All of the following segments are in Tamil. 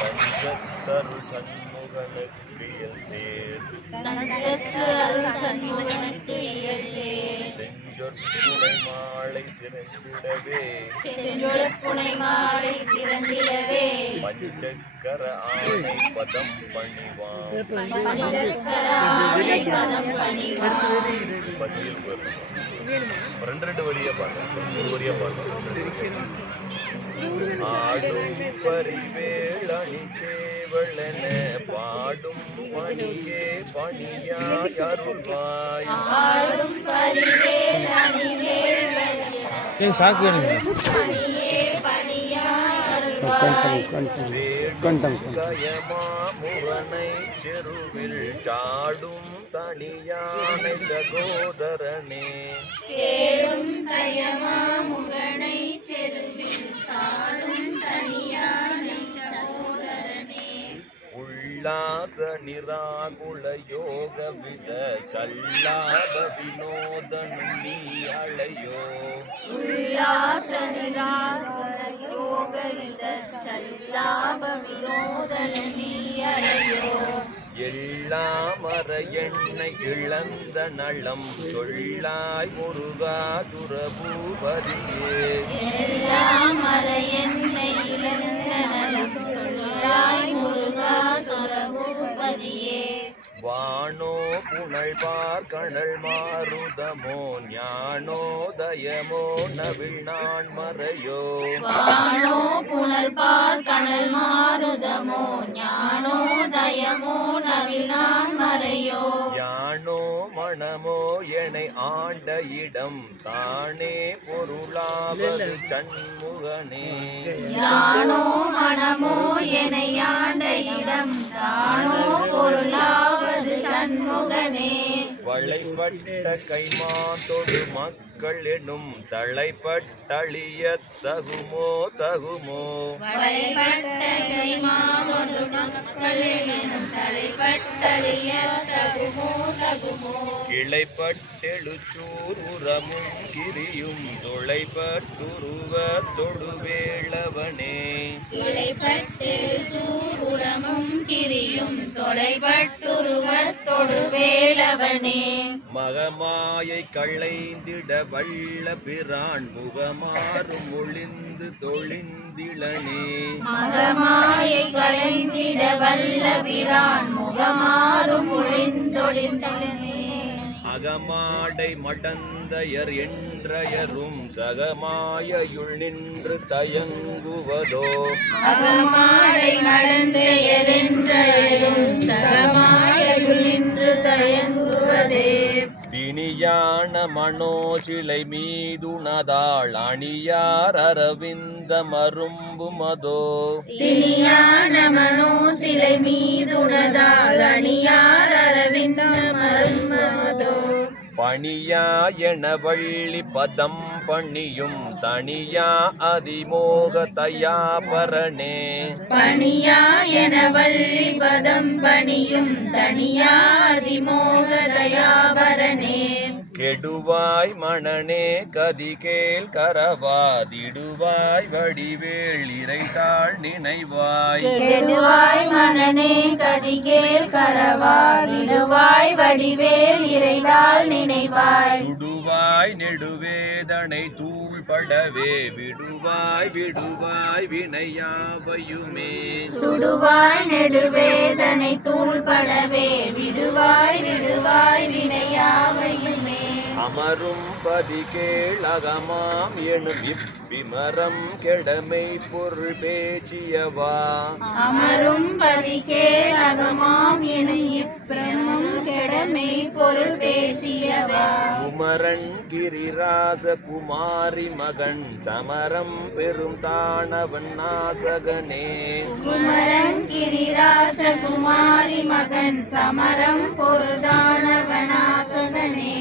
தஞ்சத்தருள் சண்முகனுக்கு இயல் சேர் செஞ்சொற்புனை மாலை சிறந்திடவே பஞ்சக்கர ஆணை பதம் பணிவாம் பசியில் வரும் ரெண்டு வழியா பாருங்க, ஒரு வழியா பாருங்க. ஆடும் பரிவேளணி சேவலென பாடும் பணியே பணியாய் அருள்வாய். கயமாமுரனை செருவில் சாடும் தனியானை சகோதரனே கேளும் கயமாமுகனை செருவில் சாடும் தனியானை சகோதரனே உல்லாச நிராகுல யோக வித சல்லாப வினோதனும் நீ அழையோ. உல்லாச நிராகுல யோக வித சல்லாப வினோதனும் நீ அழையோ. எல்லாமர எண்ணெய் இழந்த நலம் சொல்லாய் முருகா சுரபூபதியே. எல்லாமர எண்ணெய் இழந்த நலம் சொல்லாய் முருகா சுரபூபதியே. வானோ புனல் பார்கணல் மாருதமோ ஞானோதயமோ நவில் நான் மறையோ. வானோ புனல் பார்கணல் மாருதமோ ஞானோதயமோ நவில் நான் மறையோ. யானோ மனமோ எனை ஆண்ட இடம் தானே பொருளாவது சண்முகனே. யானோ மனமோ எனை ஆண்ட இடம் தானோ பொருளாவது சண்முகனே. வளைப்பட்ட கைமாத்தொடு மக்கள் எனும் தலைப்பட்டழிய தகுமோ தகுமோ. வளைப்பட்ட கைமாவொடு மக்கள் எனும் தலைப்பட்டழிய தகுமோ தகுமோ. கிளைப்பட்டெழுச்சூர் உரமும் கிரியும் தொலைப்பட்டுருவ தொடுவேளவனே. கிளைப்பட்டெழுச்சூர் உரமும் கிரியும் தொலைப்பட்டுருவ தொடுவேளவனே. மகமாயை களைந்திட வல்ல பிரான் முகமாறும் ஒளிந்து தொழிந்திளனே. மகமாயை களைந்திட வல்ல பிரான் முகமாறும் ஒளிந்தொழிந்தளனே. அகமாடை மடந்தயர் என்றயரும் சகமாயுள் நின்று தயங்குவதோ. அகமாடை மடந்தையர் என்றயரும் சகமாயுள் நின்று தயங்குவதே. தினியான மனோசிலை மீதுனதாள் அணியார் அரவிந்த மரும்பு மதோ. தினியான மனோசிலை மீதுனதாள் அணியார் அரவிந்த மரும்பதோ. பணியா என வள்ளி பதம் பணியும் தனியா அதிமோக தயாபரணே. பணியா என வள்ளி பதம் பணியும் தனியா அதிமோக தயாபரணே. கெடுவாய் மணனே கதிகேல் கரவாதிடுவாய் வடிவேள் இறைத்தாள் நினைவாய். கெடுவாய் மனனே கதிகேல் கரவாதிடுவாய் வடிவேல் இறைதாள் நினைவாய். சுடுவாய் நெடுவேதனை தூள்படவே விடுவாய் விடுவாய் வினையாவையுமே. சுடுவாய் நெடுவேதனை தூள்படவே விடுவாய் விடுவாய் வினையாவையுமே. அமரும் பதிகேள் அகமாம் எனும் இப்பிமரம் கெடமை பொருள் பேச்சியவா. அமரும் பதிகேள் அகமாம் என இப்பிரமம் கெடமை பொருள் பேசியவா. குமரன் கிரிராச குமாரி மகன் சமரம் பெரும் தானவன் நாசகனே. குமரன் கிரிராச குமாரி மகன் சமரம் பொருதானவனாசகனே.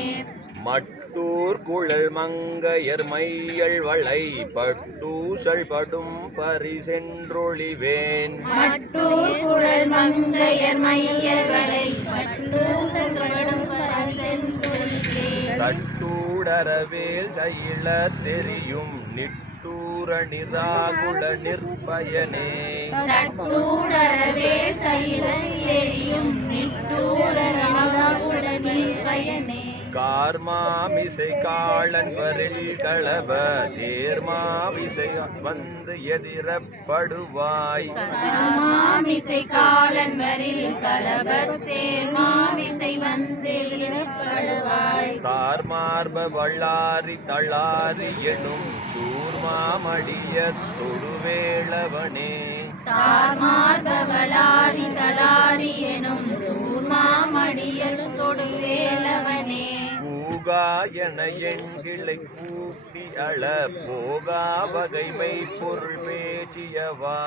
மட்டூர் குழல் மங்கையர் மையல் வளை பட்டூசல் படும் பரிசென்றொழிவேன். மட்டூர் குழல் மங்கையர் மையர்களை பட்டூசல் படும் பரிசென்றொழிவேன். தட்டூடரவேல் சயில தெரியும் நிட்டூர் நிட்டூர நிராகுல நிற்பயனே தட்டூடரவே சைலையெறியும் நிட்டூரராகுட நிற்பயனே கார்மாமிசை காளன் வரில் களவ தேர்மாவிசை வந்து எதிரப்படுவாய் மாமிசை காலன் வரில் களவர் தேர்மாவிசை வந்து எதிரப்படுவாய் தார்மார்ப வள்ளாரி தளாரி எனும் சூர்மாமடிய தொழுவேளவனே தார்மார்பவளாரி தளாரி எனும் சூர்மாமடியல் தொடுவேளவனே பூகா என எண்கிளை கூட்டி அள போகா வகைமை பொருள் பேச்சியவா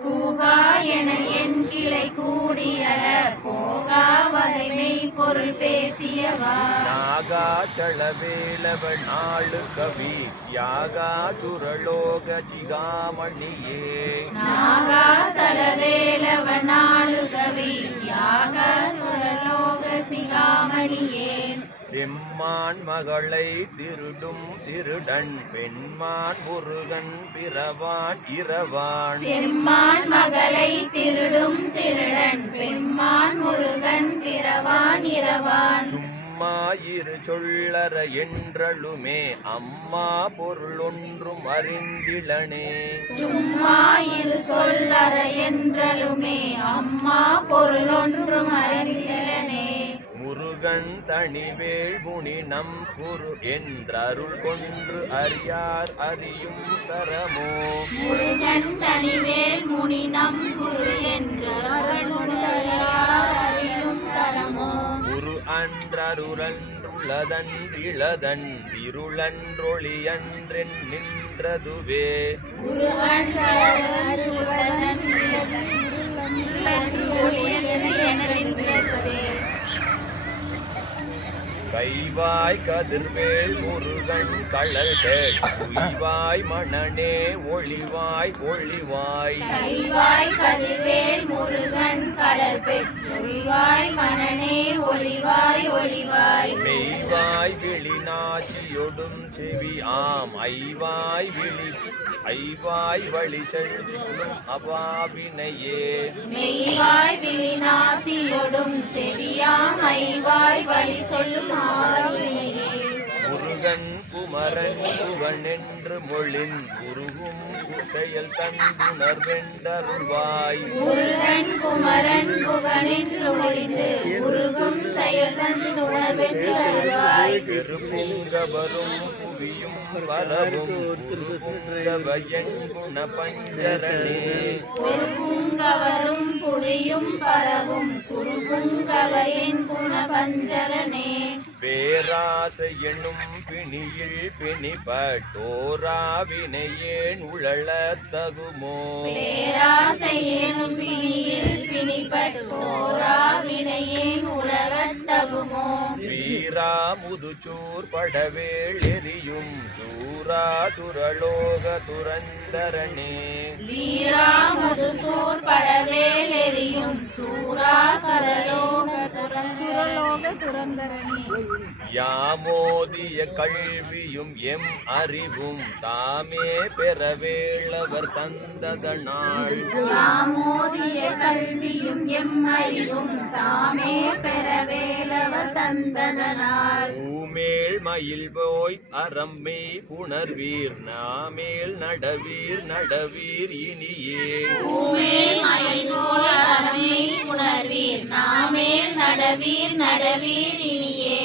பூகா என என் கிளை கூடியள போகா வகைமை பொருள் பேசியவா நாகா சளவேலவ நாளு கவி யாகா சுரலோக சிகாமணியே நாகா சலவேலவ நாடு கவி யாக சுரலோக சிகாமணியே செம்மான் மகளை திருடும் திருடன் பெண்மான் முருகன் பிறவான் இரவான் செம்மான் மகளை திருடும் திருடன் பெம்மான் முருகன் பிறவான் இரவான் சும்மா இரு சொல்லற என்றழுமே அம்மா பொருள் ஒன்றும் அறிந்திலனே சும்மா இரு சொல்லற என்றலுமே அம்மா பொருள் ஒன்றும் அறிந்திலனே முருகன் தனிவேள் முனி நம் குரு என்றருள் கொன்று அறியார் அறியும் தரமோ முருகன் தனிவேல் முனி நம் குரு என்று அறியும் தரமோ குரு அன்றருளன்றுளதன்றிளதன் இருளன்றொளியன்றென் நின்றதுவே குரு கைவாய் கதிர்வேல் முருகன் கழல் உய்வாய் மணனே ஒளிவாய் ஒளிவாய் கைவாய் கதிர்வேல் முருகன் கடல் பெற்றொழிவாய் மனனே ஒளிவாய் ஒளிவாய் மெய்வாய் விழிநாச்சியொடும் செவி ஆம் ஐவாய் வழி செல்லும் அபாவினையே மெய்வாய் விழிநாசியொடும் செவியாம் ஐவாய் வழி சொல்லும் ஆவினையே முருகன் குமரன் புகழென்று மொழின் குருகும் செயல் தந்துணர்வெண்டருள்வாய் முருகன் குமரன் புகழின் ஒளிந்து உருகும் செயல் தந்து உணர்வென்று அருள்வாய் பெருபுங்கவரும் புவியும் வரவும் குருபுங்கவயன் குண பஞ்சரணே ஒரு பூங்கவரும் புரியும் பரவும் குருபுங்கவையின் குண பஞ்சரனே பேராசை என்னும் பிணியில் பிணிப்பட்டோராவினையேன் உழல தகுமோ பேராசையேனும் பிணியில் பிணிப்பட்டோராவினையேன் உணரத் தகுமோ வீரா முதுச்சூர் படவேள் எரியும் சூரா சுரலோக துரந்தரணே வீரா முதுசூர் படவேல் எரியும் சூரா சரலோக துரந்தரணி யாமோதிய கல்வியும் எம் அறிவும் தாமே பெறவேளவர் தந்ததனாள் யாமோதிய கல்வியும் எம்மறிவும் தாமே பெறவேலவர் தந்ததனார் பூமேல் மயில் போய் அறம்மை புணர்வீர் நாமேல் நடவீர் நடவீர் இனியே பூமேல் மயில் போல் அறமை உணர்வீர் நாமேல் நடவீர் நடவீர் இனியே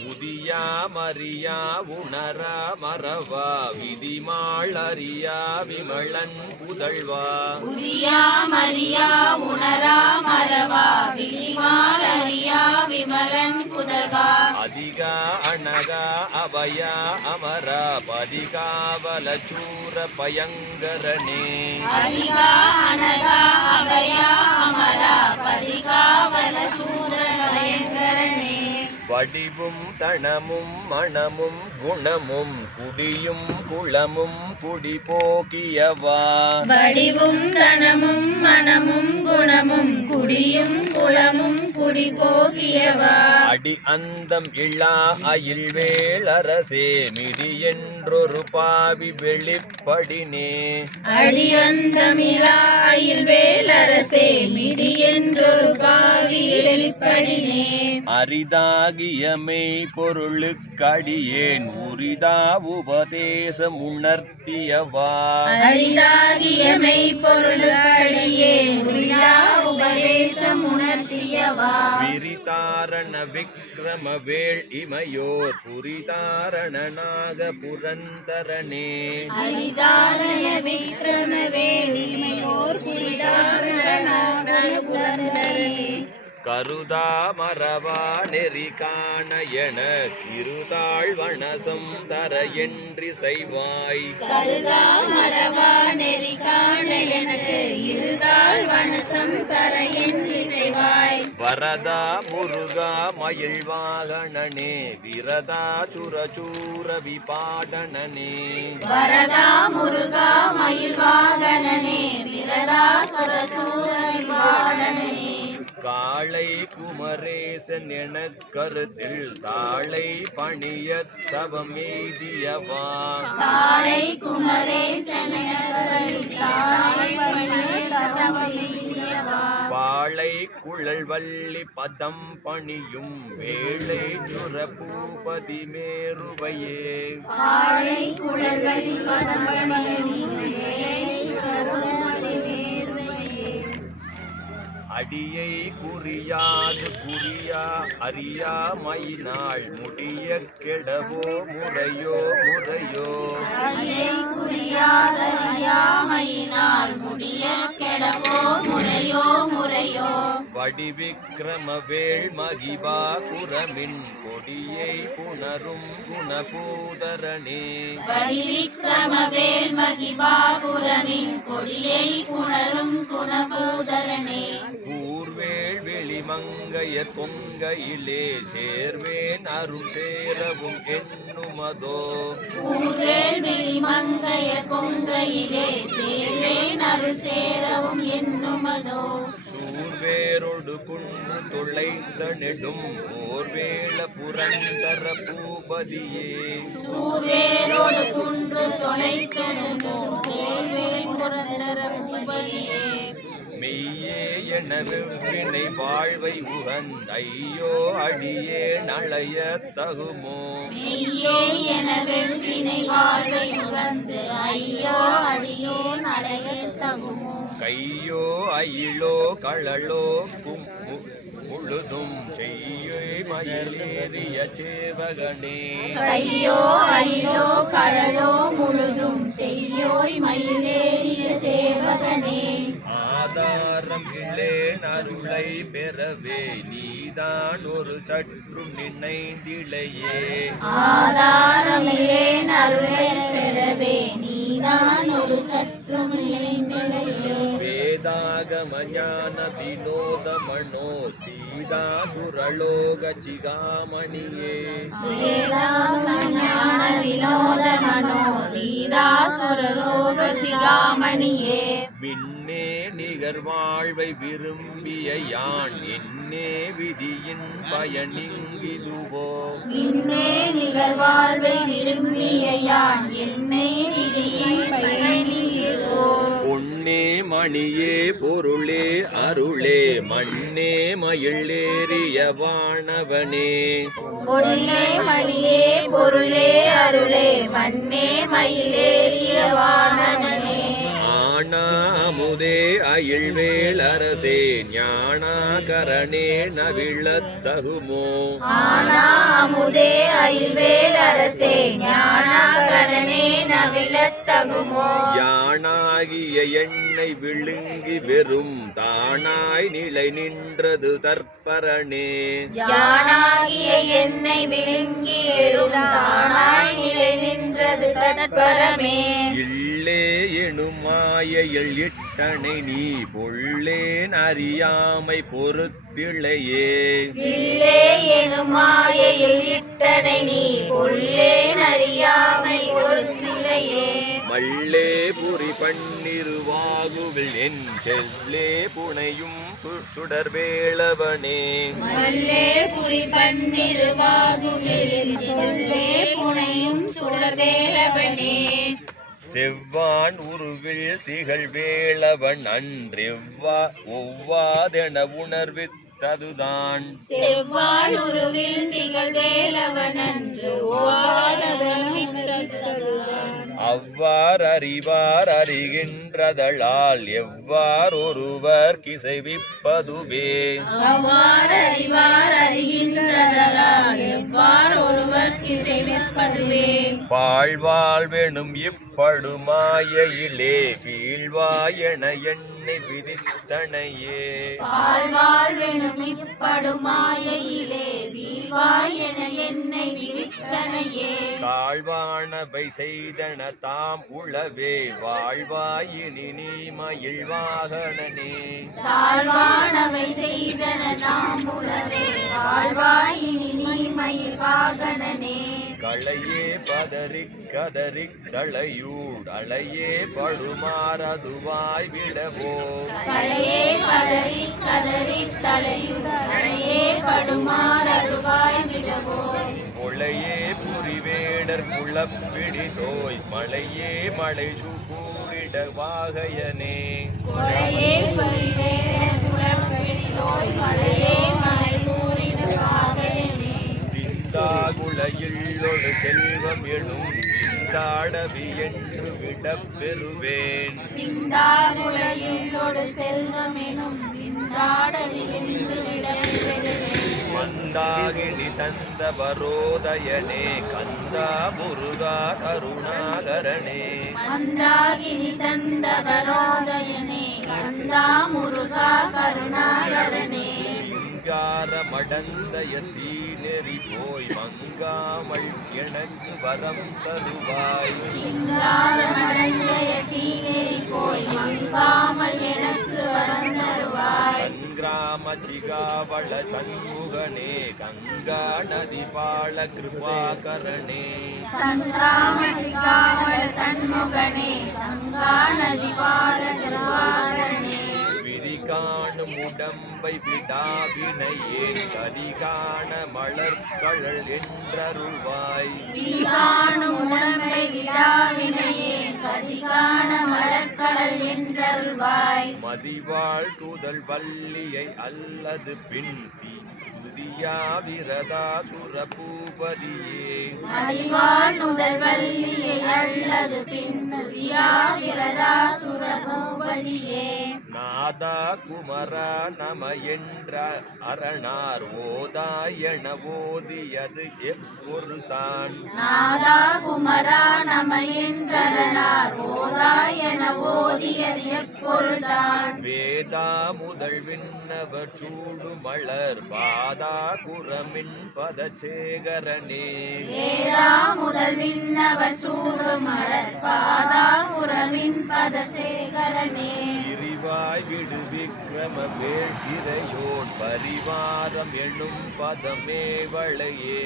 முதியா மறியா உணரா மறவா விதிமாள் அறியா விமலன் புதழ்வா உதியா மரியா உணரா மறவா விழிமால் அறியா விமலன் புதல்வா அதிகா அனகா அபயா அமரா பதிகாவல சூர பயங்கரனே அதிகா அனகா அபயா அமரா பதிகாவல சூர பயங்கரனே வடிவும் தனமும் மணமும் குணமும் குடியும் குளமும் குடி போக்கியவா வடிவும் தனமும் மனமும் குணமும் குடியும் குலமும் குடி போகியவா அடி அந்தம் இழா அயில்வேளரசே மிடி என்றொரு பாவி வெளிப்படினே அடியந்தமிழாயில் வேலரசே மிடி என்றொரு பாவி வெளிப்படினே அரிதாகிய மெய் பொருளுக்கடியேன் உரிதா உபதேசம் உணர்த்தியவா அரிதாகிய மெய்ப்பொருளுக்கடியே உரியா உபதேசம் உணர்த்தியவா விரிதாரண விக்ரம வேள் இமையோர் புரிதாரணனாக புரந்தரனே அரிதாரண விக்ரம வேலிமையோர் புரிதாரண புரந்தரே கருதா மரவா நெறி காண என கிருதாள் வனசம் தர என்றி செய்வாய் கருதா மரவா நெறி காண எனக்கு இருதால் வனசம் தர என்று செய்வாய் வரதா முருகா மயில் வாகனனே விரதா சுரசூர விபாடனனே வரதா முருகா மயில் வாகனனே விரதா சுரசூர விபாடனே காளை குமரேசன் என கருத்தில் தாளை பணிய தவம் எய்தியவா தாளை குமரேசனை வாளை குழல் வள்ளி பதம் பணியும் வேளை சுர பூபதி மேருவையே தாளை குழல்வழி அடியை குறியாது குறியா அறியா மயினாள் முடிய கெடவோ முறையோ முறையோ குறியாதறியாமையினால் முடிய கெடவோ முறையோ முறையோ வடிவிக்ரம வேள் மகிபா குரமின் கொடியை புணரும் குணபூதரனே வடிவிக்ரமவேல் மகிபாபுரமின் கொடியை புணரும் குணபூதரனே கூர்வேள் வெளிமங்கைய கொங்கையிலே சேர்வேன் அருள் சேரவும் எண்ணுமதோ ஊர்வேல் வெளிமங்கைய கொங்கையிலே சேர்வேன் அருள் சேரவும் எண்ணுமதோ சூர்வேரொடு குன்று துளைந்த நெடும் ஓர்வேள புரந்தர பூபதியே சூர்வேரோடு குன்று தொலைத்தெழுந்தோ வேல்வேல் புரந்தர பூபதியே மெய்யே என வெவ்வினை வாழ்வை உகந்தையோ அடியே நளைய தகுமோ மெய்யே என வெவ்வினை வாழ்வை உகந்து ஐயோ அடியோ நலைய தகுமோ கையோ அயிலோ களளோ முழுதும் செய்யே மயிலேறிய சேவகனே கையோ ஐயோ கடலோ முழுதும் செய்யோய் மயிலேறிய சேவகனே ஆதாரம் இல்லேன் அருளை பெறவே நீதான் ஒரு சற்று நினைந்திலையே ஆதாரமில்லேன் அருளை பெறவே நீதான் ஒரு சற்றும் நினைந்திலையே வேதாகம ஞான வினோத மனோ தீதா சுரலோக சிகாமணியே ஞான வினோத மனோ லீலாசுரலோக சிகாமணியே மின்னே நிகர் வாழ்வை விரும்பிய யான் என்னே விதியின் பயனிங்கிதுவோ இன்னே நிகர் வாழ்வை விரும்பிய யான் என்னை விதியின் பயணியதோ பொன்னே மணியே பொருளே அருளே மண்ணே மயிலேறிய வானவனே பொன்னே மணியே பொருளே அருளே மண்ணே மயிலேறிய வானனே ஆனாமுதே அயில்வேள் அரசே ஞானாகரணே நவிழத்தகுமோ ஆனா அமுதே அயில்வேல் அரசே ஞானாகரனே நவிலத்தகுமோ யானாகிய எண்ணெய் விழுங்கி வெறும் தானாய் நிலை நின்றது தற்பரனே யானாகிய என்னை விழுங்கி எழுந்தானாய் நிலை நின்றது தற்பரமே இல்லே எனும் மாயையில் இட்டனை நீ பொள்ளேன் அறியாமை பொறுத்திளையே இல்லே எனும் மாயையில் இட்டனை நீ பொல்லேன் அறியாமை பொறுத்திலையே மல்லே புரி பண்ணி திருவாகுவில் என் செல்லே புனையும் சுடர்வேளவனே மல்லே புரி பன்னிருவாகுவில் சொல்லே புனையும் சுடர்வேலவனே செவ்வான் உருவில் திகழ் வேளவன் ஒவ்வாதென உணர்வித்ததுதான் செவ்வாள் உருவில் திகழ்வேலவன் அன்று அவ்வாறு அறிவார் அறிகின்றதளால் எவ்வாறு ஒருவர் கிசைவிப்பதுவே அவ்வாறு அறிவார் அறிகின்றதலால் எவ்வாறு ஒருவர் திசைவிப்பதுவே பாழ்வாழ்வெனும் இப்படுமாயிலே வீழ்வாயென எண்ணெய் விதித்தனையே வாழ்வெனும் இப்படுமாயிலே வீழ்வாய் என என்னை விரித்தனையே தாழ்வானவை செய்தன தாம் உளவே வாழ்வாயினி நீ மயில் வாகனனே தாழ்வானவை செய்தன நாம் உளவே வாழ்வாயினி நீ மயில் வாகனனே களையே கதறி தலையூட் அலையே படுமாறதுவாய் விடவோ கலையே கதறி தலையுடையே படுமாறதுவாய் விடவோ கொளையே புரிவேடர் குளப்பிடி தோய் மலையே மலை சூடிட வாகையனே கொலையே பரிவேடர் குலப்பிடியோய் மலையே மலை கூறிட வாகையனே சிந்தாகுளையுள்ளொரு செல்வம் எனும் சிந்தாடவி என்று விடப் பெறுவேன் சிந்தாகுளையுள்ளோடு செல்வம் எனும் விந்தாடவி என்று விடப்பெறுவேன் மந்தாகினி தந்த பரோதயனே கந்தா முருகா கருணாகரனே மந்தாகினி தந்த வரோதயனே கந்தா முருகா கருணாகரனே சிங்கார மடந்தய தீநெறி போய் மங்காமல் எனக்கு வரம் தருவாய் சிங்காரமடைந்தய தீநெறி போய் மங்காமல் எனக்கு வரம் தருவாய் சங்கிராம சிகாவள சண்முகனே கங்கா நதி பால கிருபாகரனே சங்கிராம சிகாமல சண்முகனே கங்கா நதிபால திருவாகரனே விதி காணும் உடம்பை விடாவினையேன் கதி காண மலர்கழல் என்றருள்வாய் விகாணும் உடம்பை விடாவினையே கதிகான மலர்கடல் என்றருள்வாய் மதிவாழ் தூதல் வள்ளியை அல்லது பின் துதியா விரதா சுரபூபதியே மதிவாள் நுதல் வள்ளியை அல்லது பின் விரதா சுரபூபதியே நாதா குமரா நம என்ற அரணார் ஓதாயண ஓதியது எப்பொருள்தான் நாதா குமரா நம என்றருளார் ஓதாயன ஓதியது எப்பொருள்தான் வேதா முதல் விண்ணவர் சூடு மலர் பாதா குரமின் பதசேகரனே ஏரா முதல் விண்ணவர் சூடு மலர் பாதா குரவின் பதசேகரனே விரிவாய் விடு விக்ரம வேழ்சிறையோன் பரிவாரம் எனும் பதமே வளையே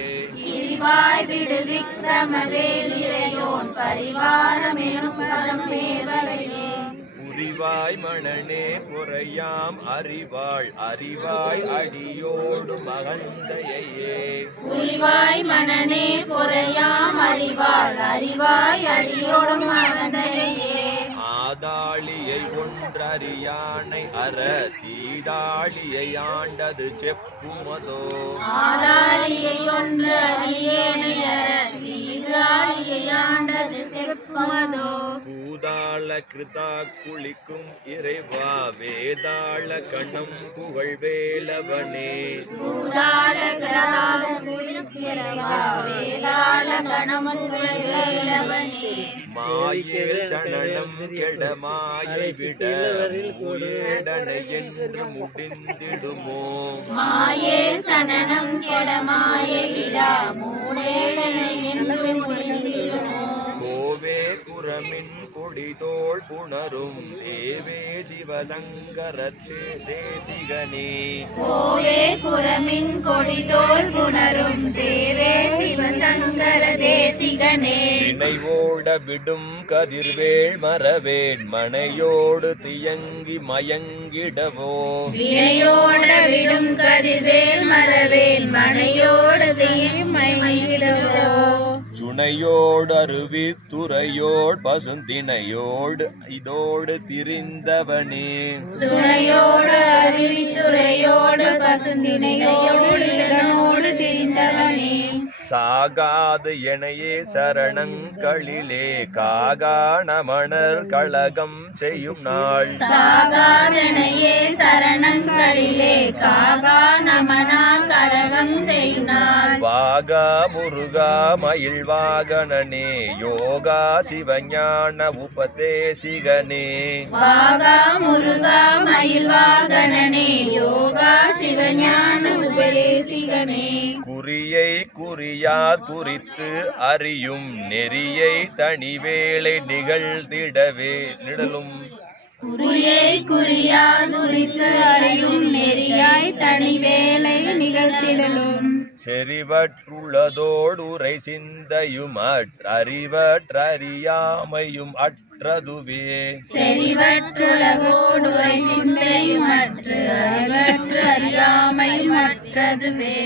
இரிவாய் விடு விக்ரம வேலிரையோன் பரிவாரம் எனும் பதம் மேவலையே புரிவாய் மணனே புறையாம் அறிவாள் அறிவாய் அடியோடு மகந்தையே உரிவாய் மனனே பொறையாம் அறிவாள் அறிவாய் அடியோடும் மகந்தையே ஆதாளியை ஒன்றறியானை அற தீதாளியை ஆண்டது செப்புமதோ ஆதாரியை ஒன்று அறியேனையர தீதாளியை ஆண்டது செப்புமதோ பூதாள கிருதா குளிக்கும் இறைவா வேதாள கணம் புகழ் வேலவனே பூதாள கிராத குளிக்கிறவா வேதாள கணமுகள் வேலவனே மாயில் சரணம் கெட மாயை விட மூடனை என்று முடிந்திடுமோ மாயே சனனம் கெடமாய விடா மூடேடனை என்று முடிந்திடுமோ கோவே குரமின் கொடிதோள் புணரும் தேவே சிவசங்கரச்சு தேசிகனே கோவே குரமின் கொடிதோள் புணரும் தேவே சிவசங்கர தேசிகனே வினைவோட விடும் கதிர்வேள் மரவேன் மனையோடு தியங்கி மயங்கிடவோ வினையோட விடும் கதிர்வேல் மரவேல் மனையோடு மயங்கிடவோ சுனையோடு அருவி துறையோடு பசுந்தினையோடு இதோடு திரிந்தவனே சுனையோடு அருவித்துறையோடு பசுந்தினையோடு இதனோடு திரிந்தவனே சாகாது எனையே சரணங்களிலே காகாண மணர் கழகம் செய்யும் நாள் சாகாதனையே சரணங்களிலே காகா நமனா கழகம் செய்தார் வாகா முருகா மயில் வாகனனே யோகா சிவஞான உபதேசிகனே வாகா முருகா மயில் வாகனனே யோகா சிவஞான உபதேசிகனே குறியை குறியார் குறித்து அறியும் நெறியை தனிவேளை நிகழ்த்திடவே நிடலும் குறியை குறியார் குறித்து அறியும் நெறியாய் தனி வேலை நிகழ்த்திடலும் செறிவற்றுள்ளதோடு உரை சிந்தையும் அறிவற்றறியாமையும் அற்றதுவே செறிவற்றுலகோடுரை சிந்தையுமற்று அறிவற்று அறியாமையுமற்றதுவே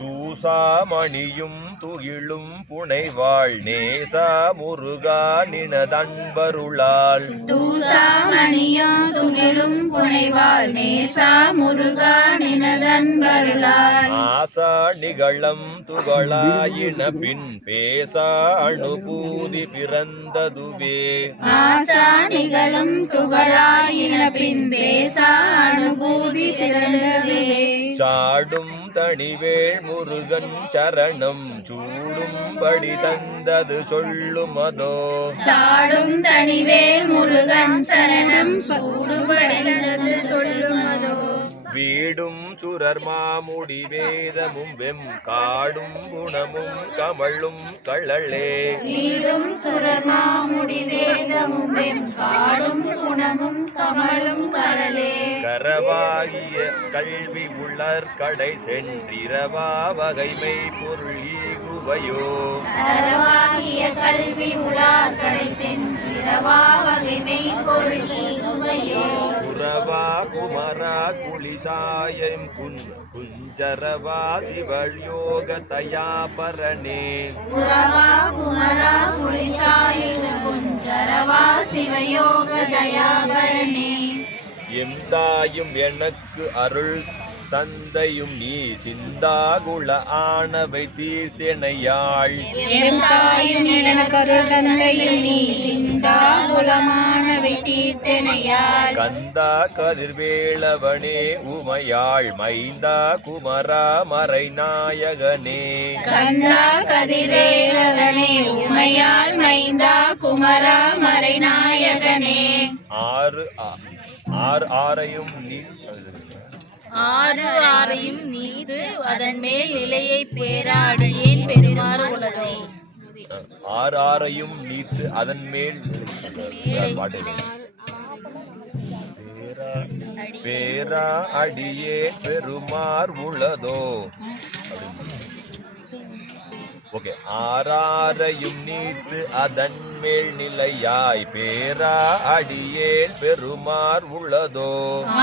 தூசாமணியும் துகிலும் புனைவாள் நேசா முருகா நினதன்பருளால் தூசாமணியும் துகிலும் புனைவாள் நேசா முருகா நினதன்பருளால் ஆசா நிகழம் துகளாயின பின் பேசா அனுபூதி பிறந்ததுவே ஆசா நிகழும் துகளாயின பின் பேசா அனுபூதி பிறந்ததே சாடும் தனிவேள் முருகன் சரணம் சூடும்படி தந்தது சொல்லுமதோ சாடும் தனிவேல் முருகன் சரணம் சூடுபடைந்து சொல்லுமதோ வீடும் சுரர் மாமுடி வேதமும் வெம் காடும் குணமும் கமழும் கழலே வீடும் சுரர்மாமுடி வேதமும் வெம் காடும் குணமும் கமலும் கடலே கரவாகிய கல்வி உளர் கடை சென்றிரவா வகைமை பொருள் ஈகுவையோ அறவாகிய கல்வி உளார் கடை சென்றிரவா வகைமை பொருள் ஈகுவையோ குரவா குமரா குளிசாயம் குஞ்சரவா சிவயோக தயாபரணே புறவா குமரா புரிசாயுத குஞ்சரவா சிவயோக தயாபரணே எம் தாயும் எனக்கு அருள் தந்தையும் நீ சிந்தாகுல ஆனவை தீர்த்தெனையாள் எம் தாயும் எனக்கருள் தந்தையும் நீ சிந்தா குலமானவை தீர்த்தனையால் கந்தா கதிர்வேளவனே உமையாள் மைந்தா குமரா மறைநாயகனே கந்தா கதிரேளவனே உமையால் மைந்தா குமரா மறைநாயகனே ஆறையும் நீ ஆறையும் நீத்து அதன் மேல் நிலையை பேராடியேன் பெருமாறு உலகை ஆறையும் நீத்து அதன் மேல் பேரா அடியே பெருமார் உள்ளதோ ஓகே ஆறாரையும் நீத்து அதன் மேல் நிலையாய் பேரா அடியேன் பெருமார் உள்ளதோ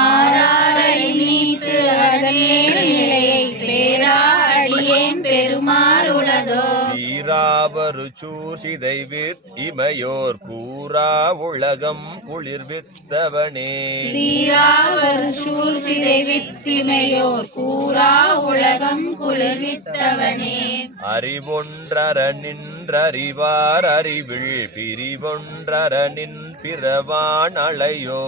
ஆறாரையும் நீத்து அதன் மேல் நிலையை பேரா அடியேன் பெருமார் உளதோ சீராவரு சூசிதை வித் இமையோர் கூறா உலகம் குளிர்வித்தவனே சீராவர் சூர் சிதை வித்திமையோர் கூறா உலகம் குளிர்வித்தவனே அறிவொன்றர நின்றறிவார் அறிவில் பிரிவொன்றர நின் பிறவான் அலையோ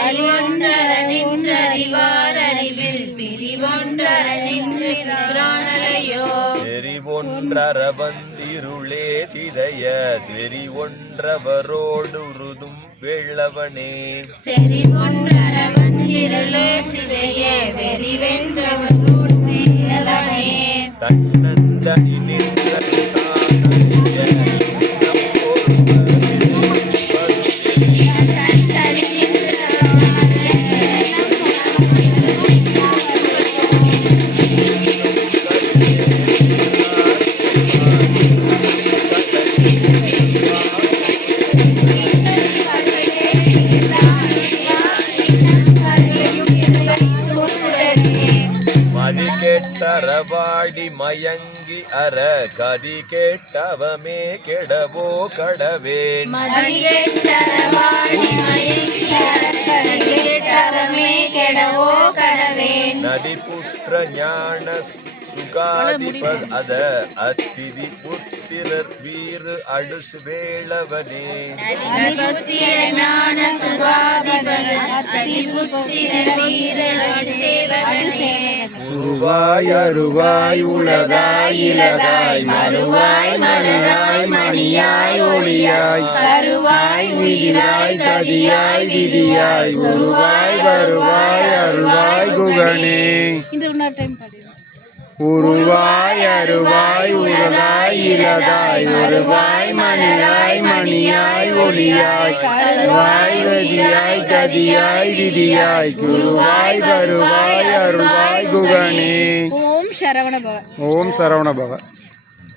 அறிவொன்றர நின்றறிவார் அறிவில் பிரிவொன்றர நின்றானையோ செறிவொன்றர வந்திருளே சிதைய செறி ஒன்றவரோடு உருதும் வெள்ளவனே செறி ஒன்றர வந்திருளே சிதைய வெறி வென்றவனோடு மேலவனே தன்னந்தனி நின்ற தானறிய நம் ஒருவரில் கட்டரவாடி மயங்கி அற கதி கேட்டவமே கெடவோ கடவேன் நதிபுத்திர ஞான சுகாதிபத் அத அத்திதி புத்திரர் வீறு அடுசு வேளவனே உருவாய் அருவாய் உலகாய் இலகாய் மறுவாய் மலராய் மணியாய் ஒளியாய் கருவாய் உயிராய் கதியாய் விதியாய் குருவாய் வருவாய் அருவாய் குகனே. உருவாய் அருவாய் உலகாய் இலகாய் மறுவாய் மலராய் மணியாய் ஒளியாய் கருவாய் விதியாய் கதியாய் விதியாய் குருவாய் வருவாய் அருவாய் குகனே. ஓம் சரவண பவ. ஓம் சரவண பவ.